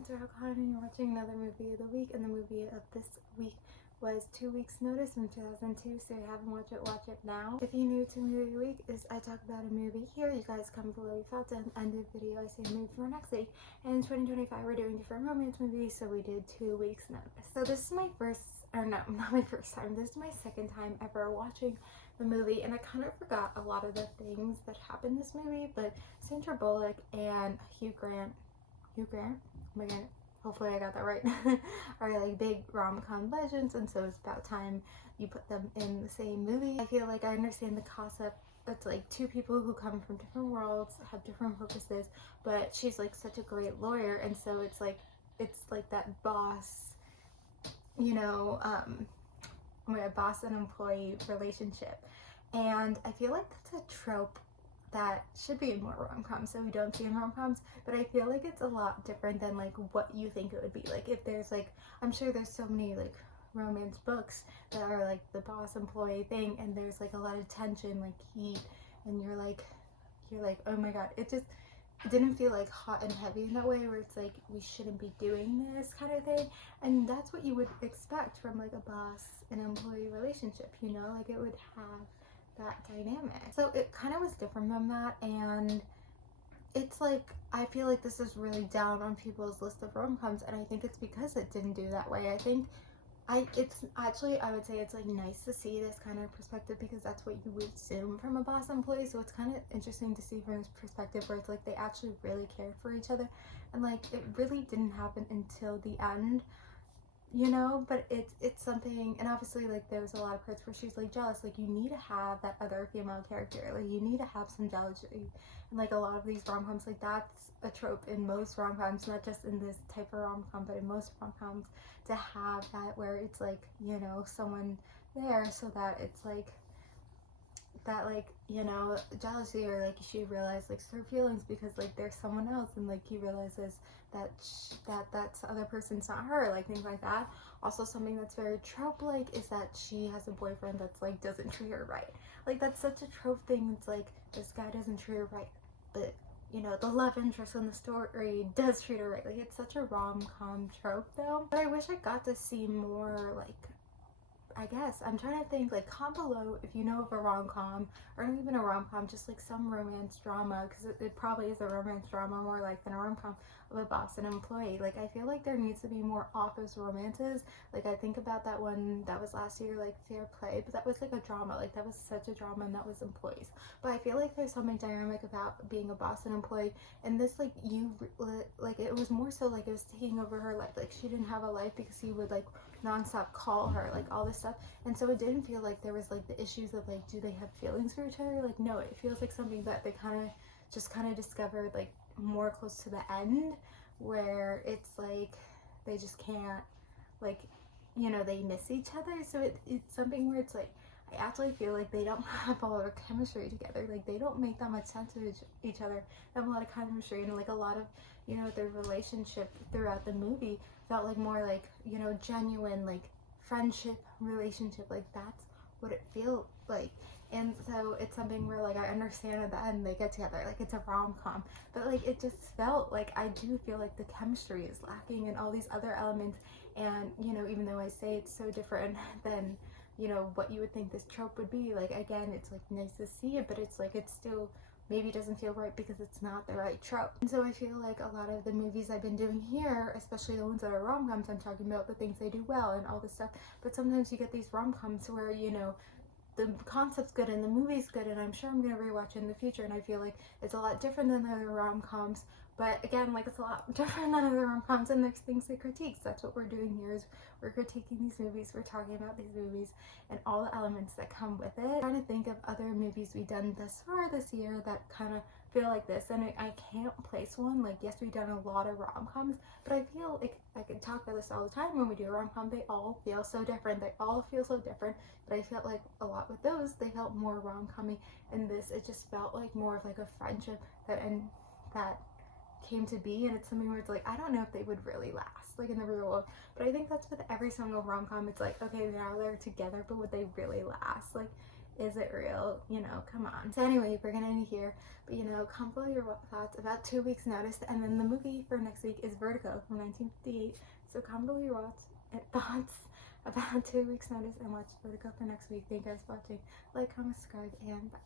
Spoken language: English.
it's Rakan and you're watching another movie of the week, and the movie of this week was 2 Weeks Notice from 2002, so if you haven't watched it, watch it now. If you're new to Movie Week, is I talk about a movie here, you guys comment below your thoughts, and end of video I say a movie for next week. And in 2025 we're doing different romance movies, so we did 2 Weeks Notice. So this is my first, or no, not my first time, this is my second time ever watching the movie, and I kind of forgot a lot of the things that happened in this movie, but Sandra Bullock and Hugh Grant, oh my god, hopefully I got that right, are like big rom-com legends, and so it's about time you put them in the same movie. I feel like I understand the concept. It's like two people who come from different worlds, have different purposes, but she's like such a great lawyer, and so it's like that boss, you know, boss and employee relationship. And I feel like that's a trope that should be in more rom-coms, so we don't see in rom-coms, but I feel like it's a lot different than like what you think it would be. Like if there's like, I'm sure there's so many like romance books that are like the boss employee thing, and there's like a lot of tension, like heat, and you're like oh my god, it didn't feel like hot and heavy in that way where it's like we shouldn't be doing this kind of thing. And that's what you would expect from like a boss and employee relationship, you know, like it would have that dynamic. So it kind of was different from that, and it's like I feel like this is really down on people's list of rom-coms, and I think it's because it didn't do that way. I think it's actually, I would say it's like nice to see this kind of perspective, because that's what you would assume from a boss employee. So it's kind of interesting to see from this perspective where it's like they actually really cared for each other, and like it really didn't happen until the end, you know. But it's something, and obviously like there was a lot of parts where she's like jealous. Like you need to have that other female character, like you need to have some jealousy, and like a lot of these rom-coms, like that's a trope in most rom-coms, not just in this type of rom-com but in most rom-coms, to have that where it's like, you know, someone there so that it's like that, like, you know, jealousy, or like she realizes like her feelings because like there's someone else, and like he realizes that that's other person's not her, like things like that. Also, something that's very trope like is that she has a boyfriend that's like doesn't treat her right. Like that's such a trope thing. It's like this guy doesn't treat her right, but you know, the love interest in the story does treat her right. Like it's such a rom-com trope though. But I wish I got to see more, like, I guess I'm trying to think, like comment below if you know of a rom-com, or not even a rom-com, just like some romance drama, because it probably is a romance drama more like than a rom-com, of a boss and employee. Like I feel like there needs to be more office romances. Like I think about that one that was last year, like Fair Play, but that was like a drama, like that was such a drama, and that was employees. But I feel like there's something dynamic about being a boss and employee, and this like like it was more so like it was taking over her life. Like she didn't have a life because he would like nonstop call her, like all this stuff, and so it didn't feel like there was like the issues of like, do they have feelings for each other? Like no, it feels like something that they kind of discovered like more close to the end, where it's like they just can't, like, you know, they miss each other. So it's something where it's like I actually feel like they don't have a lot of chemistry together. Like they don't make that much sense to each other. They have a lot of chemistry, and like a lot of, you know, their relationship throughout the movie felt like more like, you know, genuine like friendship relationship. Like that's what it feels like. And so it's something where like I understand at the end they get together, like it's a rom-com, but like it just felt like, I do feel like the chemistry is lacking and all these other elements. And you know, even though I say it's so different than, you know, what you would think this trope would be, like again, it's like nice to see it, but it's like it still maybe doesn't feel right because it's not the right trope. And so I feel like a lot of the movies I've been doing here, especially the ones that are rom-coms, I'm talking about the things they do well and all this stuff, but sometimes you get these rom-coms where, you know, the concept's good and the movie's good, and I'm sure I'm gonna rewatch it in the future, and I feel like it's a lot different than the other rom-coms. But again, like it's a lot different than other rom-coms, and there's things to critique. So that's what we're doing here, is we're critiquing these movies, we're talking about these movies and all the elements that come with it. I'm trying to think of other movies we've done thus far this year that kind of feel like this, and I can't place one. Like yes, we've done a lot of rom-coms, but I feel like I can talk about this all the time. When we do a rom-com, they all feel so different, they all feel so different, but I felt like a lot with those they felt more rom-commy, and this, it just felt like more of like a friendship that came to be. And it's something where it's like I don't know if they would really last like in the real world, but I think that's with every single rom-com. It's like, okay, now they're together, but would they really last? Like Is it real? You know, come on. So anyway, we're gonna end here. But you know, comment below your thoughts about 2 weeks notice. And then the movie for next week is Vertigo from 1958. So comment below your thoughts about 2 weeks notice and watch Vertigo for next week. Thank you guys for watching. Like, comment, subscribe, and bye.